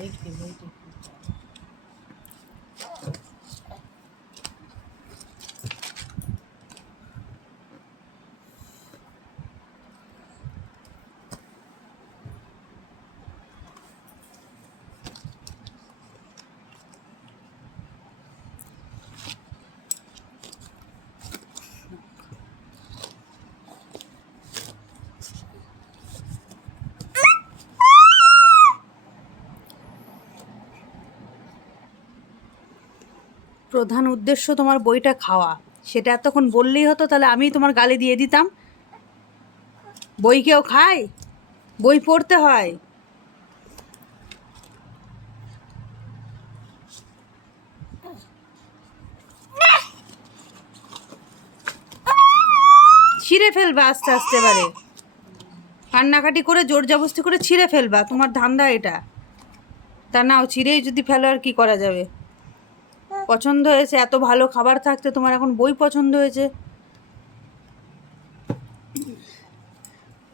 দেখি বইটা কি। প্রধান উদ্দেশ্য তোমার বইটা খাওয়া, সেটা এতক্ষণ বললেই হতো, তাহলে আমি তোমার গালি দিয়ে দিতাম। বই কেউ খায়? বই পড়তে হয়। ছিঁড়ে ফেলবা আস্তে আস্তে এবারে, কান্নাকাটি করে জোর জবরদস্তি করে ছিঁড়ে ফেলবা, তোমার ধান্দা এটা। তা নাও, ছিঁড়েই যদি ফেলো আর কি করা যাবে। পছন্দ হয়েছে, এত ভালো খাবার থাকতে তোমার এখন বই পছন্দ হয়েছে।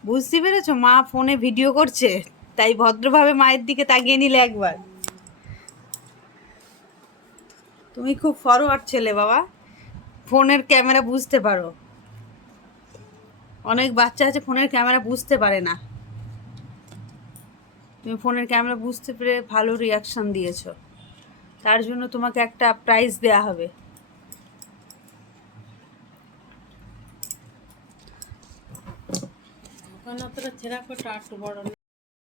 বুঝতে পেরেছো? মা ফোনে ভিডিও করছে, তাই ভদ্রভাবে মায়ের দিকে তাকিয়ে নিলে একবার। তুমি খুব ফরওয়ার্ড ছেলে বাবা, ফোনের ক্যামেরা বুঝতে পারো। অনেক বাচ্চা আছে ফোনের ক্যামেরা বুঝতে পারে না, তুমি ফোনের ক্যামেরা বুঝতে পেরে ভালো রিয়াকশান দিয়েছো, তার জন্য তোমাকে একটা প্রাইজ দেয়া হবে। ওখানে তোরা ছেঁড়া করে একটু বড়